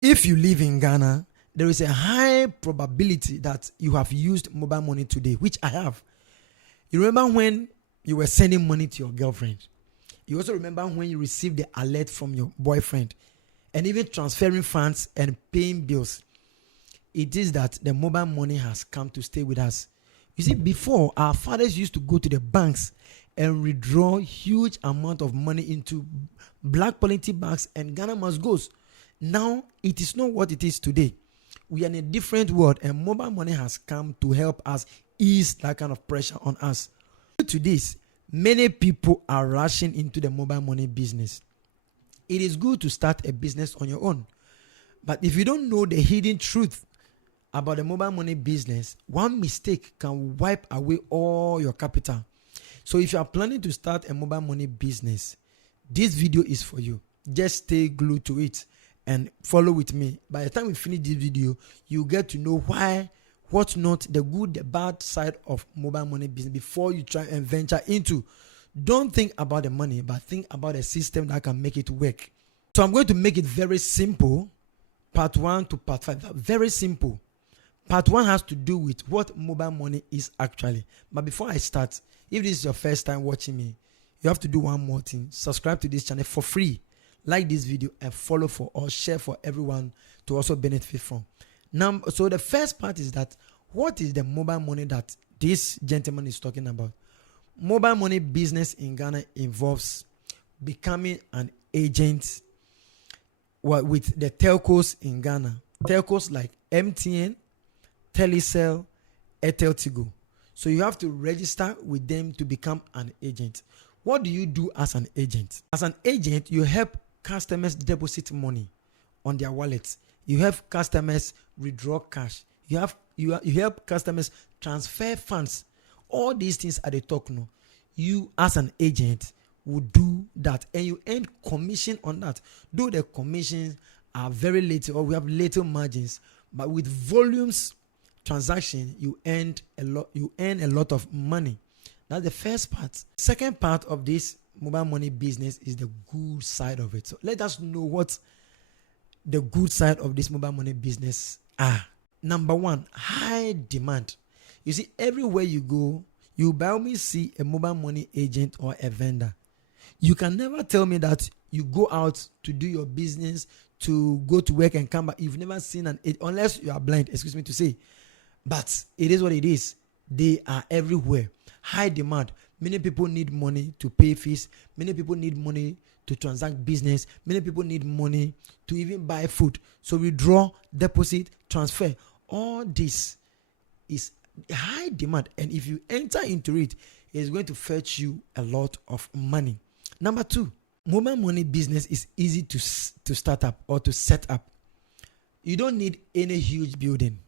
If you live in Ghana, there is a high probability that you have used mobile money today, which I have. You remember when you were sending money to your girlfriend? You also remember when you received the alert from your boyfriend, and even transferring funds and paying bills. It is that the mobile money has come to stay with us. You see, before, our fathers used to go to the banks and withdraw huge amount of money into black quality bags and Ghana must goes. Now, it is not what it is today. We are in a different world, and mobile money has come to help us ease that kind of pressure on us. Due to this, many people are rushing into the mobile money business. It is good to start a business on your own. But if you don't know the hidden truth about the mobile money business, one mistake can wipe away all your capital. So if you are planning to start a mobile money business, this video is for you. Just stay glued to it and follow with me. By the time we finish this video, you get to know why, what not, the good, the bad side of mobile money business before you try and venture into. Don't think about the money, but think about a system that can make it work. So I'm going to make it very simple. Part 1 to part 5. Very simple. Part 1 has to do with what mobile money is actually. But before I start, if this is your first time watching me, you have to do one more thing. Subscribe to this channel for free. Like this video and follow for or share for everyone to also benefit from. Now, so the first part is that what is the mobile money that this gentleman is talking about? Mobile money business in Ghana involves becoming an agent with the telcos in Ghana. Telcos like MTN, Telecel, Airtel Tigo. So you have to register with them to become an agent. What do you do as an agent? As an agent, you help customers deposit money on their wallets. You help customers withdraw cash. You help customers transfer funds. All these things are the talk now. You as an agent will do that, and you earn commission on that. Though the commissions are very little, or we have little margins, but with volumes transaction, you earn a lot. You earn a lot of money. That's the first part. Second part of this mobile money business is the good side of it. So let us know what the good side of this mobile money business are. Number 1, high demand. You see, everywhere you go, you by all means see a mobile money agent or a vendor. You can never tell me that you go out to do your business, to go to work and come back. You've never seen an agent, unless you are blind, excuse me to say. But it is what it is. They are everywhere. High demand. Many people need money to pay fees. Many people need money to transact business. Many people need money to even buy food. So withdraw, deposit, transfer. All this is high demand. And if you enter into it, it's going to fetch you a lot of money. Number 2, mobile money business is easy to start up or to set up. You don't need any huge building.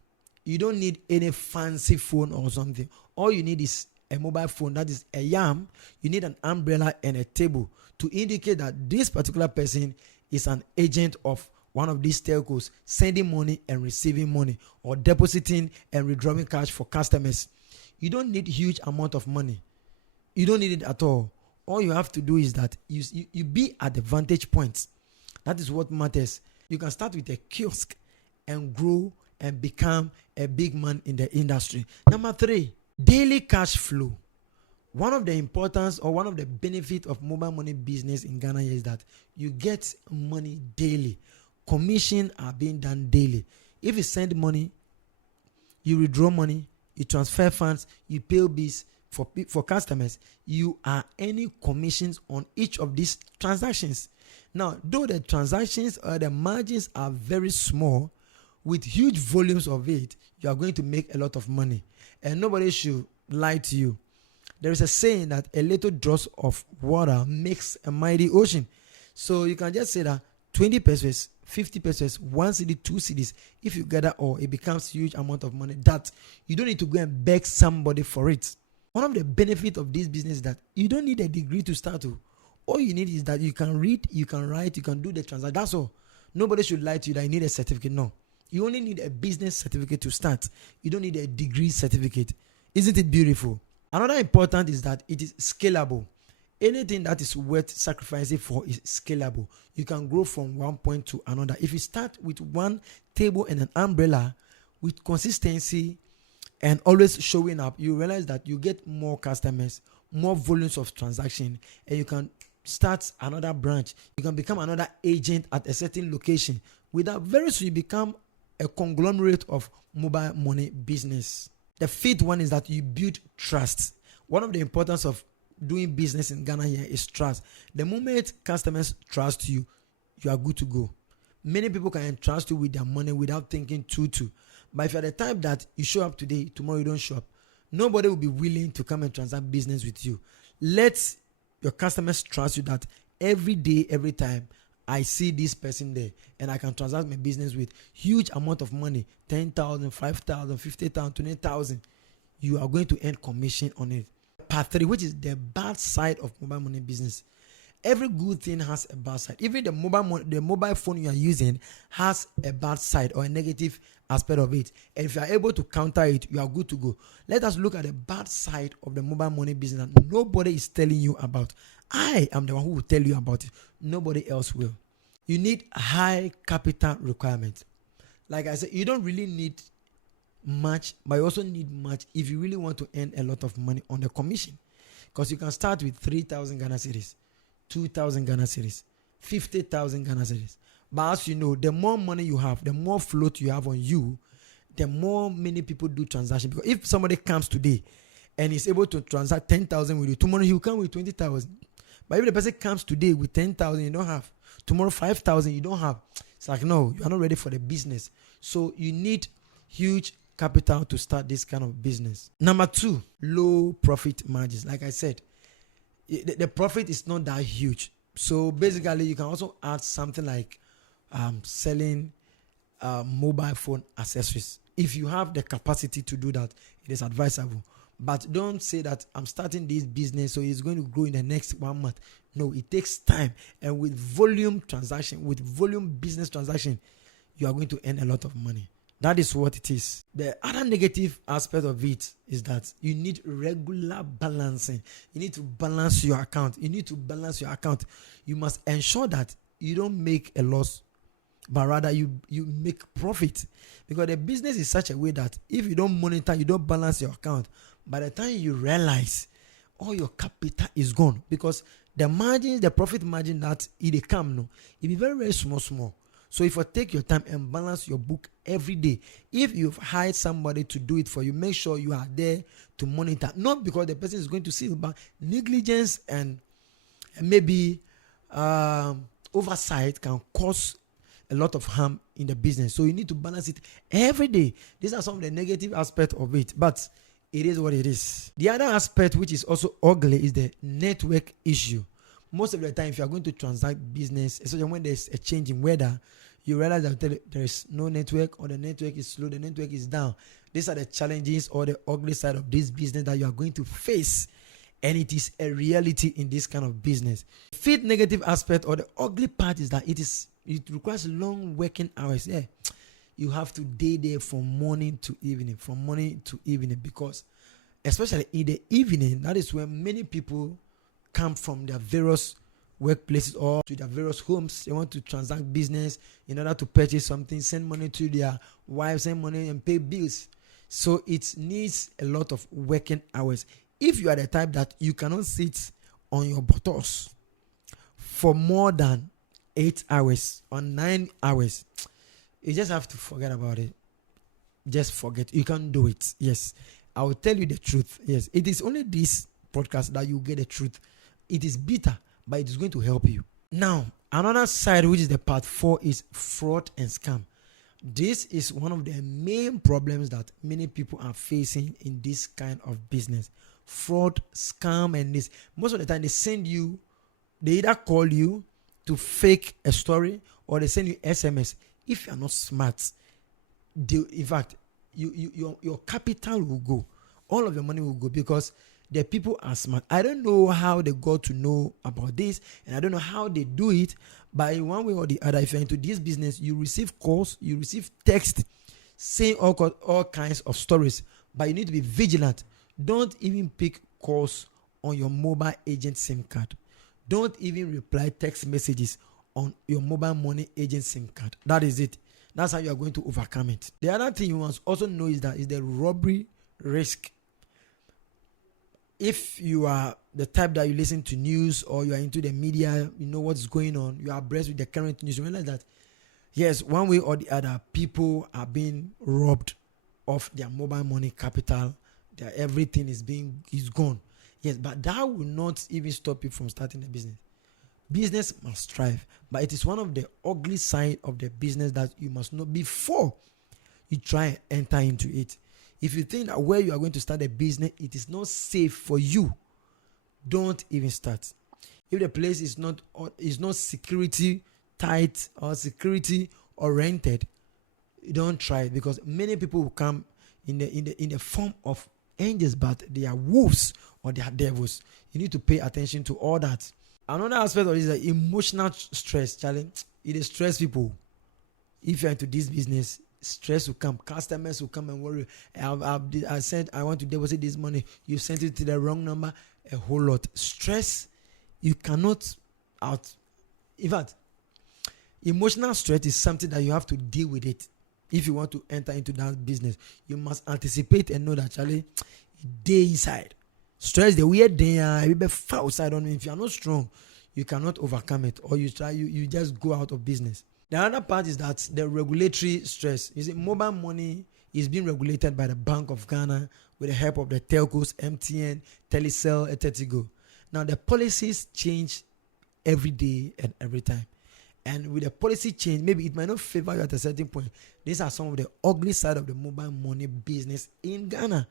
You don't need any fancy phone or something. All you need is a mobile phone, that is a yam. You need an umbrella and a table to indicate that this particular person is an agent of one of these telcos, sending money and receiving money, or depositing and withdrawing cash for customers. You don't need huge amount of money. You don't need it at all. All you have to do is that you be at the vantage point. That is what matters. You can start with a kiosk and grow and become a big man in the industry. Number 3, daily cash flow. One of the importance or one of the benefits of mobile money business in Ghana is that you get money daily. Commission are being done daily. If you send money, you withdraw money, you transfer funds, you pay bills for customers, you are earning commissions on each of these transactions. Now, though the transactions or the margins are very small, with huge volumes of it, you are going to make a lot of money. And nobody should lie to you. There is a saying that a little drop of water makes a mighty ocean. So you can just say that 20 pesos, 50 pesos, 1 cedi, 2 cedis, if you gather all, it becomes huge amount of money that you don't need to go and beg somebody for it. One of the benefits of this business is that you don't need a degree to start with. All you need is that you can read, you can write, you can do the transaction. That's all. Nobody should lie to you that you need a certificate. No. You only need a business certificate to start. You don't need a degree certificate. Isn't it beautiful? Another important is that it is scalable. anything that is worth sacrificing for is scalable. You can grow from one point to another. If you start with one table and an umbrella with consistency and always showing up, you realize that you get more customers, more volumes of transaction, and you can start another branch. You can become another agent at a certain location. Without very soon, you become a conglomerate of mobile money business. The fifth one is that you build trust. One of the importance of doing business in Ghana here is trust. The moment customers trust you, you are good to go. Many people can entrust you with their money without thinking too. But if you're the type that you show up today, tomorrow you don't show up, nobody will be willing to come and transact business with you. Let your customers trust you that every day, every time, I see this person there and I can transact my business with huge amount of money, 10,000, 5,000, 50,000, 20,000. You are going to earn commission on it. Part 3, which is the bad side of mobile money business. Every good thing has a bad side. Even the mobile phone you are using has a bad side or a negative aspect of it. And if you are able to counter it, you are good to go. Let us look at the bad side of the mobile money business that nobody is telling you about. I am the one who will tell you about it. Nobody else will. You need high capital requirement. Like I said, you don't really need much, but you also need much if you really want to earn a lot of money on the commission. Because you can start with 3,000 Ghana cedis, 2,000 Ghana cedis, 50,000 Ghana cedis. But as you know, the more money you have, the more float you have on you, the more many people do transaction. Because if somebody comes today and is able to transact 10,000 with you, tomorrow he will come with 20,000. But if the person comes today with 10,000, you don't have. Tomorrow 5,000, you don't have. It's like, no, you are not ready for the business. So you need huge capital to start this kind of business. Number 2, low profit margins. Like I said, the profit is not that huge. So basically, you can also add something like selling mobile phone accessories. If you have the capacity to do that, it is advisable. But don't say that I'm starting this business, so it's going to grow in the next 1 month. No, it takes time. And with volume transaction, with volume business transaction, you are going to earn a lot of money. That is what it is. The other negative aspect of it is that you need regular balancing. You need to balance your account. You must ensure that you don't make a loss, but rather you make profit. Because the business is such a way that if you don't monitor, you don't balance your account, by the time you realize, all your capital is gone. Because the margins, the profit margin that it come, no, it be very, very small. So if you take your time and balance your book every day, if you've hired somebody to do it for you, make sure you are there to monitor. Not because the person is going to see you, but negligence and maybe oversight can cause a lot of harm in the business. So you need to balance it every day. These are some of the negative aspects of it, but it is what it is. The other aspect, which is also ugly, is the network issue. Most of the time, if you are going to transact business, especially when there's a change in weather, you realize that there is no network, or the network is slow, the network is down. These are the challenges or the ugly side of this business that you are going to face. And it is a reality in this kind of business. Fifth negative aspect or the ugly part is that it requires long working hours. Yeah. You have to day there from morning to evening, because especially in the evening, that is when many people come from their various workplaces or to their various homes. They want to transact business in order to purchase something, send money to their wives, send money and pay bills. So it needs a lot of working hours. If you are the type that you cannot sit on your buttocks for more than 8 hours or 9 hours, you just have to forget about it. Just forget. You can't do it. Yes. I will tell you the truth. Yes. It is only this podcast that you get the truth. It is bitter, but it is going to help you. Now, another side, which is the part 4, is fraud and scam. This is one of the main problems that many people are facing in this kind of business. Fraud, scam, and this. Most of the time, they either call you to fake a story, or they send you SMS. If you are not smart, in fact, your capital will go. All of your money will go, because the people are smart. I don't know how they got to know about this, and I don't know how they do it, but in one way or the other, if you're into this business, you receive calls, you receive text saying all kinds of stories, but you need to be vigilant. Don't even pick calls on your mobile agent SIM card. Don't even reply text messages on your mobile money agent SIM card. That is it. That's how you are going to overcome it. The other thing you must also know is the robbery risk. If you are the type that you listen to news or you are into the media, you know what's going on, you are abreast with the current news, you realize that yes, one way or the other, people are being robbed of their mobile money capital. Their everything is gone. Yes, but that will not even stop you from starting a business. Business must thrive, but it is one of the ugly side of the business that you must know before you try and enter into it. If you think that where you are going to start a business, it is not safe for you, don't even start. If the place is not security tight or security oriented, don't try it, because many people will come in the form of angels, but they are wolves or they are devils. You need to pay attention to all that. Another aspect of this is emotional stress. Charlie, it is stress people. If you're into this business, stress will come. Customers will come and worry. I said I want to deposit this money. You sent it to the wrong number. A whole lot. Stress, you cannot out. In fact, emotional stress is something that you have to deal with it. If you want to enter into that business, you must anticipate and know that, Charlie, day inside. Stress, the weird thing, you be far outside on me. If you are not strong, you cannot overcome it, or you just go out of business. The other part is that the regulatory stress. You see, mobile money is being regulated by the Bank of Ghana with the help of the telcos, MTN, Telecel, etc. Now, the policies change every day and every time. And with the policy change, maybe it might not favor you at a certain point. These are some of the ugly side of the mobile money business in Ghana.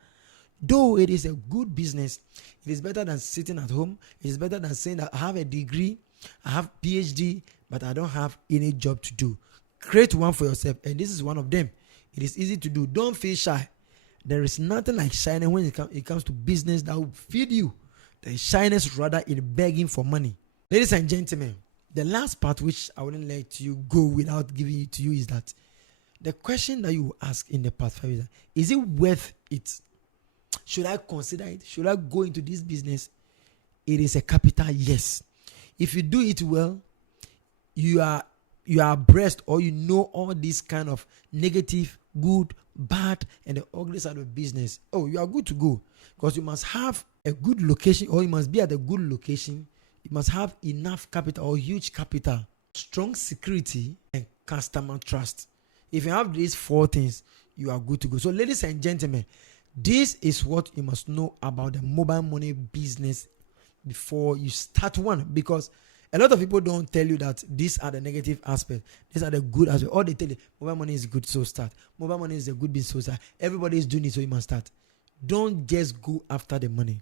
Though it is a good business, it is better than sitting at home. It is better than saying that I have a degree, I have PhD, but I don't have any job to do. Create one for yourself, and this is one of them. It is easy to do. Don't feel shy. There is nothing like shyness when it comes to business that will feed you. There is shyness rather in begging for money. Ladies and gentlemen, the last part which I wouldn't let you go without giving it to you is that the question that you ask in the part 5 is it worth it? Should I consider it? Should I go into this business? It is a capital yes. If you do it well, you are abreast, or you know all these kind of negative, good, bad, and the ugly side of business. Oh, you are good to go, because you must have a good location, or you must be at a good location. You must have enough capital or huge capital, strong security, and customer trust. If you have these 4 things, you are good to go. So, ladies and gentlemen, this is what you must know about the mobile money business before you start one, because a lot of people don't tell you that these are the negative aspects. These are the good aspects. Or they tell you mobile money is good, so start. Mobile money is a good business, so start. Everybody is doing it, so you must start. Don't just go after the money.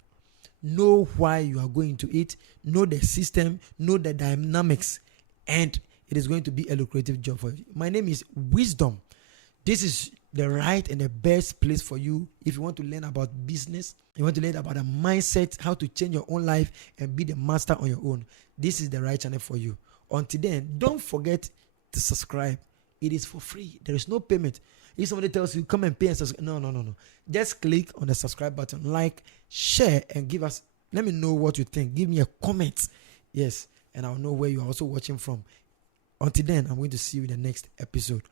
Know why you are going to it. Know the system. Know the dynamics, and it is going to be a lucrative job for you. My name is Wisdom. This is the right and the best place for you if you want to learn about business. You want to learn about a mindset, how to change your own life and be the master on your own. This is the right channel for you. Until then, don't forget to subscribe. It is for free. There is no payment. If somebody tells you, come and pay and subscribe. No. Just click on the subscribe button, like, share, and let me know what you think. Give me a comment. Yes, and I'll know where you are also watching from. Until then, I'm going to see you in the next episode.